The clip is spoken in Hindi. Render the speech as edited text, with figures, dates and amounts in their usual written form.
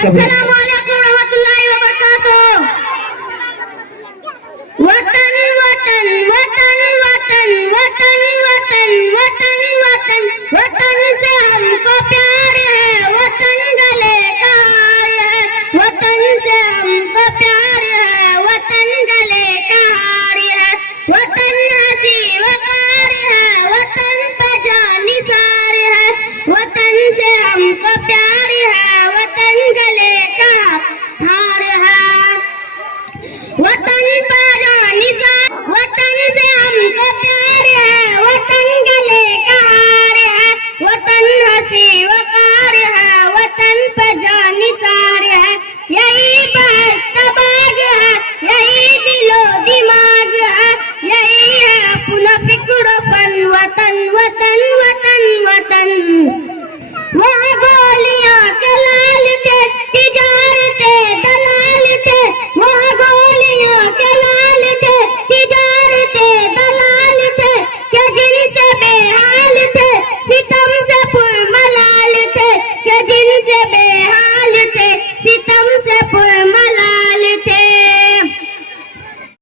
अस्सलामुअलैकुम रहमतुल्लाहि व बरकातुहू। वतन वतन वतन वतन वतन वतन वतन वतन वतन से हमको प्यार है, वतन गले का हार है। वतन से हमको प्यार है, वतन गले का हार है। वतन हंसी वकार है, वतन पे जान निसार है। वतन से हमको प्यार है, वतन गले का हार है। वतन पे जान निसार, वतन से हमको प्यार है, वतन गले का हार है। वतन हंसी वकार है, वतन पे जान निसार है। यही बहस बाग है, यही दिलो दिमाग है, यही है अपना फिक्रोपन। वतन वतन वतन वतन वहाँ गोलियां के लाल थे, तिजारते दलाल थे। वहाँ गोलियां के लाल थे, तिजारते दलाल थे। के जिनसे बेहाल थे, सितम से पुरमलाल थे। के जिनसे बेहाल थे, सितम से पुरमलाल थे।